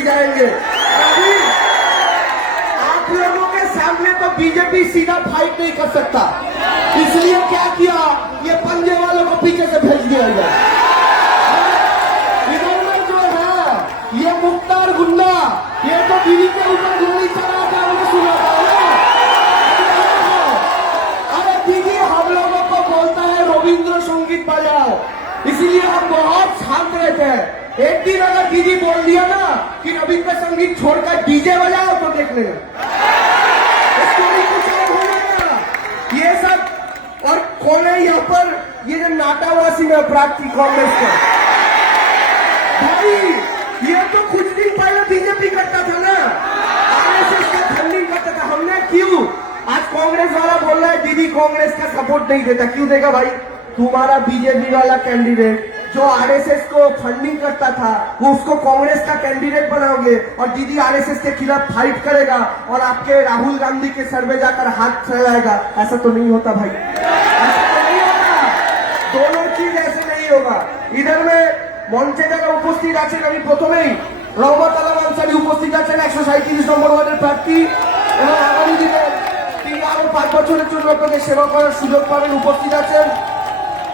वापिस जाएंगे। अभी आप लोगों के सामने तो बीजेपी सीधा फाइट नहीं कर सकता, इसलिए क्या किया, ये पंजे वालों को पीछे से भेज दिया गया। इधर में जो है ये मुख्तार गुंडा, ये तो दीदी के ऊपर गोली चला था, उन्हें सुना था। अरे दीदी हम लोगों को बोलता है रविंद्र संगीत बजाओ, इसीलिए हम बहुत शांत रहते हैं। एक दिन अगर दीदी बोल दिया ना कि रविंद्र संगीत छोड़कर डीजे बजाओ तो देख लेना, स्टोरी कुछ और हो जाएगा। ये सब और कौन है यहाँ पर, ये जो नाटावासी में प्रार्थी कांग्रेस का भाई, ये तो कुछ दिन पहले बीजेपी करता था ना, आरएसएस का फंडिंग करता था। हमने क्यों, आज कांग्रेस वाला बोल रहा है दीदी कांग्रेस का सपोर्ट नहीं देता, क्यों देगा भाई? तुम्हारा बीजेपी वाला कैंडिडेट जो आरएसएस को फंडिंग करता था, वो उसको कांग्रेस का कैंडिडेट बनाओगे और दीदी आरएसएस के खिलाफ फाइट करेगा और आपके राहुल गांधी के सर में जाकर हाथ चलाएगा। ऐसा तो नहीं होता भाई, ऐसा तो नहीं होता, दोनों चीज ऐसे नहीं होगा। इधर में মঞ্চে যারা উপস্থিত আছেন, আমি প্রথমেই রহমত আলম আনসারী উপস্থিত আছেন, 137 নম্বর ওয়ার্ডের প্রার্থী, এবং আগামী দিনে তিনি আরো 5 বছরের জন্য আপনাদের সেবা করার সুযোগ পাবেন। উপস্থিত আছেন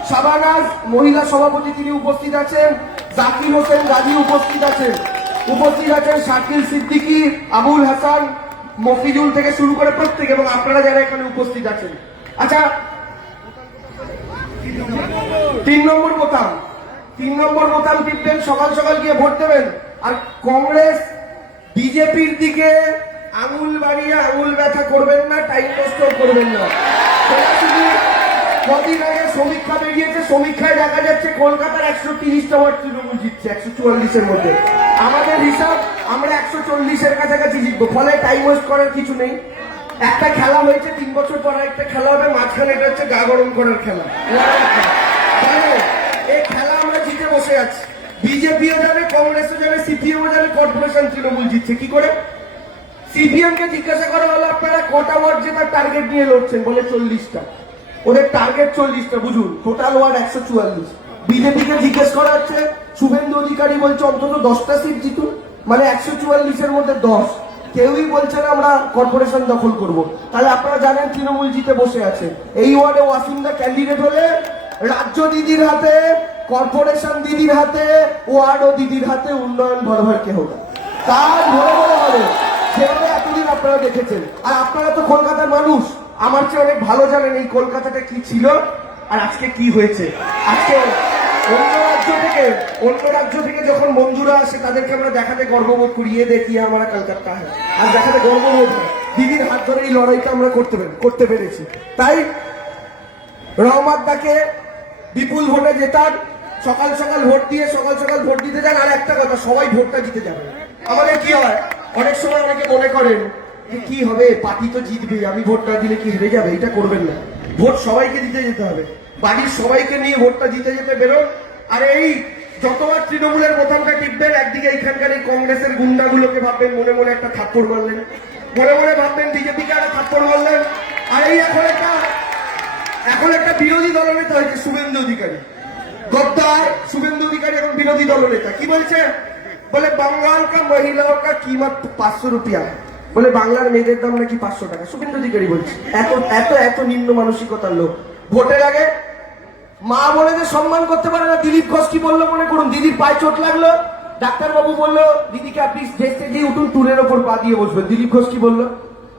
শাবানাজ মহিলা সভাপতি, তিনি উপস্থিত আছেন। জাকির হোসেন গাজী উপস্থিত আছেন। উপস্থিত আছেন শাকিল সিদ্দিকী, আবুল হাসান, মফিজুল থেকে শুরু করে প্রত্যেক, এবং আপনারা যারা এখানে উপস্থিত আছেন। আচ্ছা, 3 নম্বর বোতাম, 3 নম্বর বোতাম টিপবেন, সকাল সকাল গিয়ে ভোট দেবেন। আর কংগ্রেস বিজেপির দিকে আঙুল বাড়িয়ে আঙুল ব্যথা করবেন না, টাইম নষ্ট করবেন না। কদিন আগে সমীক্ষা বেরিয়েছে, সমীক্ষায় দেখা যাচ্ছে কলকাতার 130টা ওয়ার্ড তৃণমূল জিতছে 144-এর মধ্যে। আমাদের হিসাব আমরা 140-এর কাছাকাছি জিতবো, ফলে টাইম ওয়েস্ট করার কিছু নেই। একটা খেলা হয়েছে, 3 বছর পর একটা খেলা হবে, মাঝখানে এটা হচ্ছে গা গরম করার খেলা। এই খেলা আমরা জিতে বসে আছি, বিজেপিও জানে, কংগ্রেসও জানে, সিপিএম জানে কর্পোরেশন তৃণমূল জিতছে কি করে। সিপিএম কে জিজ্ঞাসা করা হলো আপনারা কটা ওয়ার্ড জেতার টার্গেট নিয়ে লড়ছেন, বলে 40টা। ওদের টার্গেট 40টা, বুঝুন টোটাল ওয়ার্ড 144। বিজেপি কে জিজ্ঞেস করা হচ্ছে, শুভেন্দু অধিকারী বলছে অন্তত 10টা সিট জিতুন, মানে 144-এর মধ্যে 10। কেউই বলছে না আমরা কর্পোরেশন দখল করব। তাহলে আপনারা জানেন তৃণমূল জিতে বসে আছে। এই ওয়ার্ডে ওয়াসিমদা ক্যান্ডিডেট হলে রাজ্য দিদির হাতে, কর্পোরেশন দিদির হাতে, ওয়ার্ড ও দিদির হাতে, উন্নয়ন ভরভর কে হোক, তার ভরে ভরে হবে, সেভাবে এতদিন আপনারা দেখেছেন। আর আপনারা তো কলকাতার মানুষ, আমার চেয়ে অনেক ভালো জানেন এই কলকাতাটা কি ছিল আর আজকে কি হয়েছে। আজকে অন্য রাজ্য থেকে যখন বন্ধুরা আসে তাদেরকে আমরা দেখাতে গর্ববোধ করি, এ দেখিয়ে আমরা কলকাতা হয়, আর দেখাতে গর্ববোধ হয়। দিদির হাত ধরে এই লড়াইটা আমরা করতে পেরেছি। তাই রহমতদাকে বিপুল ভোটে জেতার, সকাল সকাল ভোট দিয়ে সকাল সকাল ভোট দিতে যান। আর একটা কথা, সবাই ভোটটা জিতে যাবে। আমাদের কি হয়, অনেক সময় অনেকে মনে করেন যে কি হবে, পার্টি তো জিতবে, আমি ভোট না দিলে কি হেরে যাবে। এটা করবেন না, ভোট সবাইকে দিতে যেতে হবে, বাড়ির সবাইকে নিয়ে ভোটটা জিতে যেতে বেরোন। আর এই যতবার তৃণমূলের বোতামটা টিপবেন, একদিকে এইখানকার এই কংগ্রেসের গুন্ডাগুলোকে ভাববেন মনে মনে একটা থাপ্পড় মারলেন, মনে মনে ভাববেন বিজেপিকে একটা থাপ্পড় মারলেন। আর এই এখন একটা বিরোধী দলনেতা হয়েছে শুভেন্দু অধিকারী, গদ্দার শুভেন্দু অধিকারী এখন বিরোধী দলনেতা। কি বলছে, বলে বাঙ্গাল কা মহিলাও কা কিমত 500 রুপিয়া, বলে বাংলার মেয়েদের দাম নাকি 500 টাকা। শুভেন্দু অধিকারী বলছে, এত এত এত নিম্ন মানসিকতার লোক। ভোটের আগে মা বোনেদের সম্মান করতে পারে না। দিলীপ ঘোষ কি বললো মনে করুন, দিদির পায়ে চোট লাগলো, ডাক্তারবাবু বললো দিদিকে আপনি স্টেজে দিয়ে উঠুন, টুলের ওপর পা দিয়ে বসবেন। দিলীপ ঘোষ কি বললো,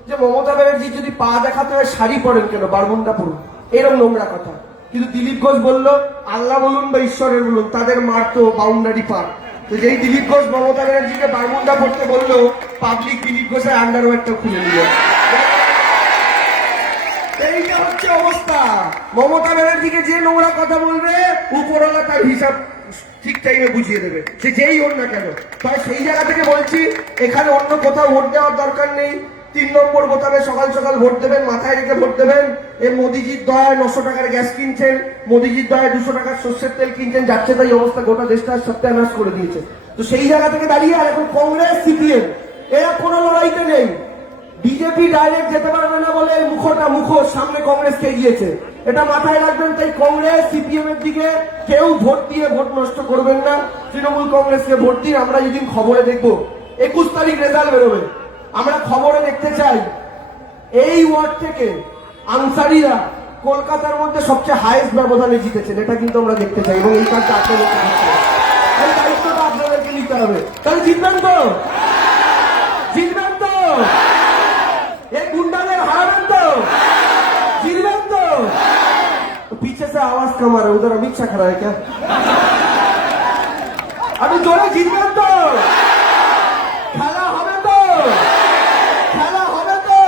যে মমতা ব্যানার্জি যদি পা দেখাতে হয় শাড়ি পরেন কেন, বারমুন্ডা পরুন, এরকম নোংরা কথা। কিন্তু দিলীপ ঘোষ বললো আল্লাহ বলুন বা ঈশ্বরের বলুন, তাদের মারতো বাউন্ডারি পার। তো যেই দিলীপ ঘোষ মমতা ব্যানার্জিকে বারমুন্ডা পড়তে বললো, পাবলিক দিলীপ ঘোষের আন্ডারওয়্যারটা খুলে নিল। এইটা হচ্ছে অবস্থা। মমতা ব্যানার্জিকে যে নোংরা কথা বলবে, উপরওয়ালা তার হিসাব ঠিক টাইমে বুঝিয়ে দেবে, সে যেই হোক না কেন। তাই সেই জায়গা থেকে বলছি, এখানে অন্য কোথাও ভোট দেওয়ার দরকার নেই। 3 নম্বর বোতামে সকাল সকাল ভোট দেবেন, মাথায় রেখে ভোট দেবেন। এই মোদিজির দয়ায় 900 টাকার গ্যাস কিনছেন, মোদিজির দয়ায় 200 টাকার সর্ষের তেল কিনছেন, যাচ্ছে তাই অবস্থা, গোটা দেশটা সত্যানাশ করে দিয়েছে। তো সেই জায়গা থেকে দাঁড়িয়ে আর এখন কংগ্রেস সিপিএম এরা কোনো লড়াইতে নেই। বিজেপি ডাইরেক্ট যেতে পারবে না বলে মুখোশ সামনে কংগ্রেসকে এগিয়েছে, এটা মাথায় রাখবেন। তাই কংগ্রেস সিপিএম এর দিকে কেউ ভোট দিয়ে ভোট নষ্ট করবেন না, তৃণমূল কংগ্রেসকে ভোট দিন। আমরা যেদিন খবরে দেখবো 21 তারিখ রেজাল্ট বেরোবে। আমরা খবরে দেখতে চাই এই ওয়ার্ড থেকে আনসারিরা কলকাতার মধ্যে সবচেয়ে হাইয়েস্ট ব্যবধানে জিতেছেন, এটা কিন্তু আমরা দেখতে চাই এবং এই কাজটা আপনাদের এই দায়িত্বটা আপনাদেরকে নিতে হবে। তাহলে জিতবেন তো? জিতবেন তো? এই গুন্ডাদের হারাবেন তো? জিতবেন তো? पीछे से आवाज कम आ रहा है, उधर अमित शाह खड़ा है क्या? अभी जोरे জিতবেন তো? খেলা হবে তো? খেলা হবে তো?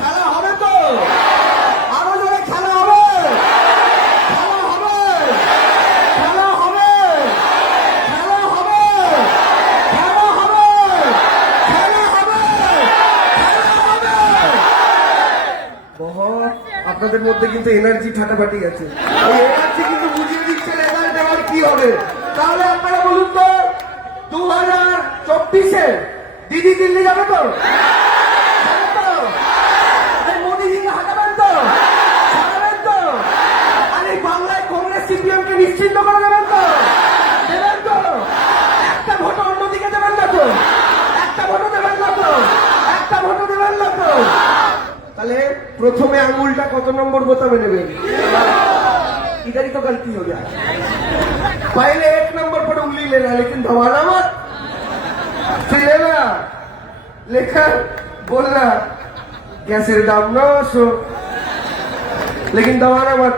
খেলা হবে তো? আরো জোরে খেলা হবে? খেলা হবে? খেলা হবে? খেলা হবে? খেলা হবে? খেলা হবে? খেলা হবে? বহুত আপনাদের মধ্যে কিন্তু এনার্জি ফাটাফাটি আছে, এই এনার্জি কিন্তু বুঝিয়ে দিচ্ছে রেজাল্ট এবার কি হবে। তাহলে আপনারা বলুন তো 2024-এ দিদি দিল্লি যাবে তো? যাবে তো? মোদিজিকে হাঁটাবেন তো? ছাড়াবেন তো? আর এই বাংলায় কংগ্রেস সিপিএমকে নিশ্চিন্ত করে দেবেন তো? দেবেন তো? একটা ভোট অন্যদিকে দেবেন না তো? একটা ভোটও দেবেন না তো? একটা ভোটও দেবেন না তো? তাহলে প্রথমে আঙুলটা কত নম্বর বোতামে নেবেন? इधर ही तो गलती हो गया, पहले 1 नंबर पर उंगली लेना, लेकिन दबाना मत, फिर लेना, लेकर बोलना कैसे दाम 900, लेकिन दबाना मत।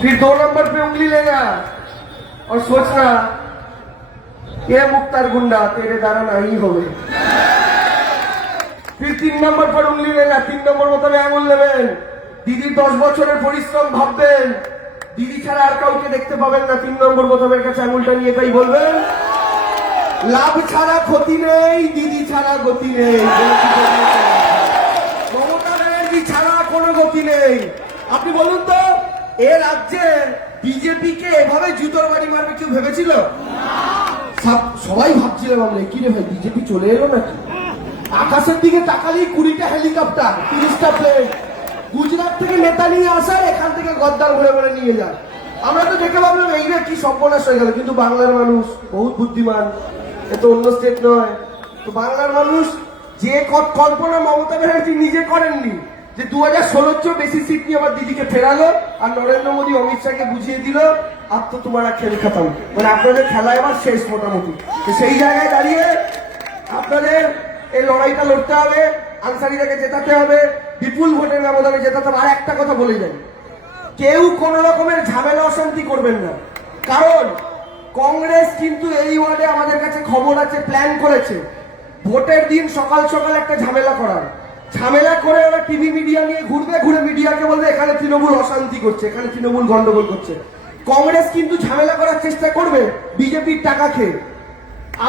फिर 2 नंबर पे उंगली लेना और सोचना ये मुख्तार गुंडा तेरे द्वारा नहीं होवे। फिर 3 नंबर पर उंगली लेना, 3 नंबर বোতামে আঙুল নেবেন। দিদি 10 বছরের পরিশ্রম ভাববেন, দিদি ছাড়া আর কাউকে দেখতে পাবেন না। 3 নম্বর বোতামের কাছে আঙুলটা নিয়ে তাই বলবেন লাভ ছাড়া ক্ষতি নেই, দিদি ছাড়া গতি নেই, মমতা ব্যানার্জি ছাড়া কোনো গতি নেই। আপনি বলুন তো এ রাজ্যে বিজেপিকে এভাবে জুতোর বাড়ি মারবে কেউ ভেবেছিল? সবাই ভাবছিলাম আমরা কি রে ভাই বিজেপি চলে এলো নাকি। আকাশের দিকে তাকালেই 20টা হেলিকপ্টার, 30টা প্লেন, গুজরাট থেকে নেতা নিয়ে আসা, এখান থেকে গদ্দার ঘুরে ঘুরে নিয়ে যায়। আমরা তো দেখে ভাবলাম এই রে কি সর্বনাশ হয়ে গেল, কিন্তু বাংলার মানুষ বহুত বুদ্ধিমান, এ তো অন্য স্টেট নয়। তো বাংলার মানুষ যে কল্পনা মমতা ব্যানার্জি নিজে করেননি যে 2016 চেয়েও বেশি সিট নিয়ে আমার দিদিকে ফেরালো, আর নরেন্দ্র মোদী অমিত শাহকে বুঝিয়ে দিল আপ তো তোমারা খেল খাতাম, মানে আপনাদের খেলা এবার শেষ মোটামুটি। তো সেই জায়গায় দাঁড়িয়ে আপনাদের এই লড়াইটা লড়তে হবে, আনসারিটাকে জেতাতে হবে, বিপুল ভোটের ব্যবধানে জেতাতে হবে। আর একটা কথা বলে যাই, কেউ কোন রকমের ঝামেলা অশান্তি করবেন না, কারণ কংগ্রেস কিন্তু এই ওয়ার্ডে আমাদের কাছে খবর আছে প্ল্যান করেছে ভোটের দিন সকাল সকাল একটা ঝামেলা করার। ঝামেলা করে ওরা টিভি মিডিয়া নিয়ে ঘুরবে, ঘুরে মিডিয়াকে বলবে এখানে তৃণমূল অশান্তি করছে, এখানে তৃণমূল গন্ডগোল করছে। কংগ্রেস কিন্তু ঝামেলা করার চেষ্টা করবে বিজেপির টাকা খেয়ে।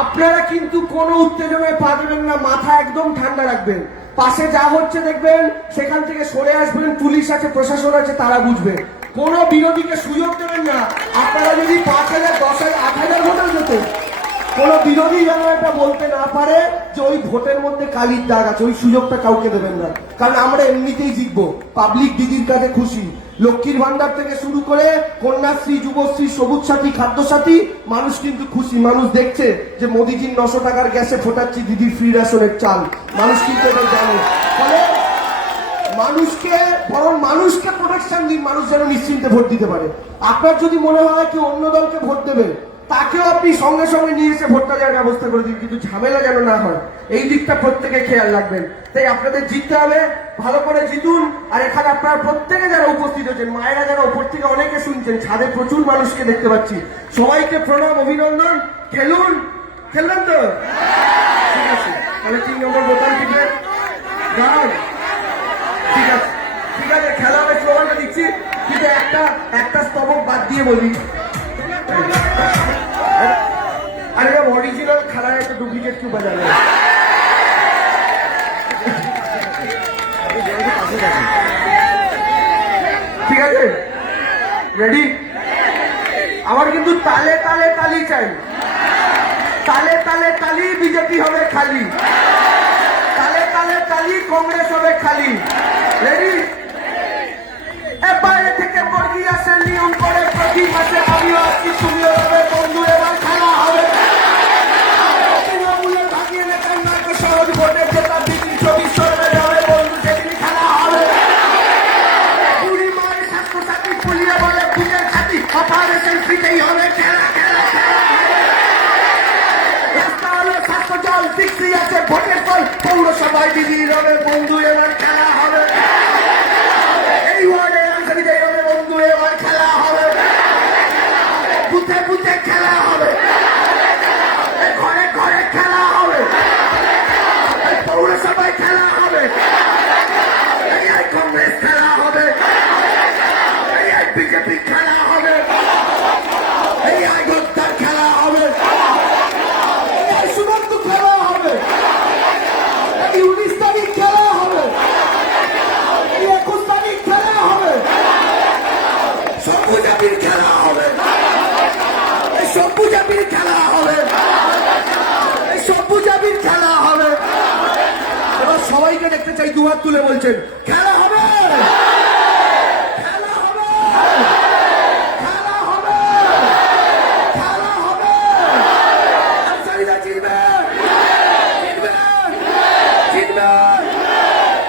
আপনারা কিন্তু কোনো উত্তেজনায় পা দেবেন না, মাথা একদম ঠান্ডা রাখবেন। পাশে যা হচ্ছে দেখবেন সেখান থেকে সরে আসবেন, পুলিশ আছে প্রশাসন আছে তারা বুঝবে। কোন বিরোধীকে সুযোগ দেবেন না। আপনারা যদি 5,000 10,000 8,000 ভোটার যেত, কোন বিরোধী যেন এটা বলতে না পারে যে ওই ভোটের মধ্যে কালির দাগ আছে, ওই সুযোগটা কাউকে দেবেন না। কারণ আমরা এমনিতেই জিতবো, পাবলিক দিদির কাছে খুশি। লক্ষ্মীর ভান্ডার থেকে শুরু করে কন্যাশ্রী, যুবশ্রী, সবুজ সাথী, খাদ্য সাথী, মানুষ কিন্তু খুশি। মানুষ দেখছে যে মোদিজির 900 টাকার গ্যাসে ফোটাচ্ছি দিদির ফ্রি রেশনের চাল, মানুষ কিন্তু এটা জানে। ফলে মানুষকে প্রোটেকশন দিন, মানুষ যেন নিশ্চিন্তে ভোট দিতে পারে। আপনার যদি মনে হয় কি অন্য দলকে ভোট দেবে, তাকেও আপনি সঙ্গে সঙ্গে নিয়ে এসে ভোটটা দেওয়ার ব্যবস্থা করে দিন, কিন্তু ঝামেলা যেন না হয় এই দিকটা প্রত্যেকে খেয়াল রাখবেন। তাই আপনাদের জিততে হবে, ভালো করে জিতুন। আর এখানে আপনারা প্রত্যেকে যারা উপস্থিত হয়েছেন, মায়েরা যারা উপর থেকে অনেকে শুনছেন, ছাদে প্রচুর মানুষকে দেখতে পাচ্ছি, সবাইকে প্রণাম, অভিনন্দন। খেলুন, খেলবেন তো? ঠিক আছে, তাহলে 3 নম্বর বোতাম টিপে দাঁড়ান। ঠিক আছে, ঠিক আছে, খেলা হবে, স্লোগানটা দিচ্ছি, কিন্তু একটা স্তবক বাদ দিয়ে বলি, अरे जब ओरिजिनल खड़ा है तो डुप्लीकेट क्यों बजा रहे हैं? ঠিক আছে, রেডি? আমার কিন্তু তালে তালে তালি চাই, তালে তালে তালি বিজেপি হবে খালি, তালে তালে তালি কংগ্রেস হবে খালি। রেডি? বাইরে থেকে বর্গি আসে, নিয়ম করে প্রদীপ আসে, আমিও আসছি, তুমিও হবে বন্ধু, এবার খেলা হবে। সবাই দিদির হবে বন্ধু, এবার খেলা হবে। এই ওয়ার্ডে রাজধানীতে হবে বন্ধু, এবার খেলা হবে। বুথে বুথে খেলা হবে, ঘরে ঘরে খেলা হবে, পৌরসভায় খেলা হবে, এই কংগ্রেস খেলা হবে, এই বিজেপি খেলা হবে, এই আয়োগদার খেলা হবে, এই সুমন্ত খেলা হবে, এই 19 তারিখ খেলা হবে, এই 21 তারিখ খেলা হবে, সবুজাবির খেলা হবে, এই সবুজাবির খেলা হবে, এই সবুজাবির খেলা হবে। এবার সবাইকে দেখতে চাই দুহাত তুলে বলছেন খেলা হবে, খেলা হবে, খেলা হবে, খেলা হবে। আনসারীরা জিতবে, জিতবে, জিতবে,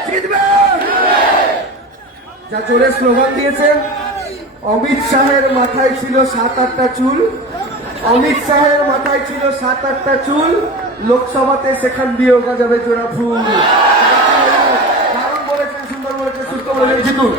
জিতবে। যা জোরে স্লোগান দিয়েছেন। অমিত শাহের মাথায় ছিল 7-8টা চুল, অমিত শাহের মাথায় ছিল 7-8টা চুল, লোকসভাতে সেখান দিয়েও গজাবে জোড়া ফুল। দারুণ বলেছেন, সুন্দর বলেছেন, সুস্থ বলেছেন, জিতুন।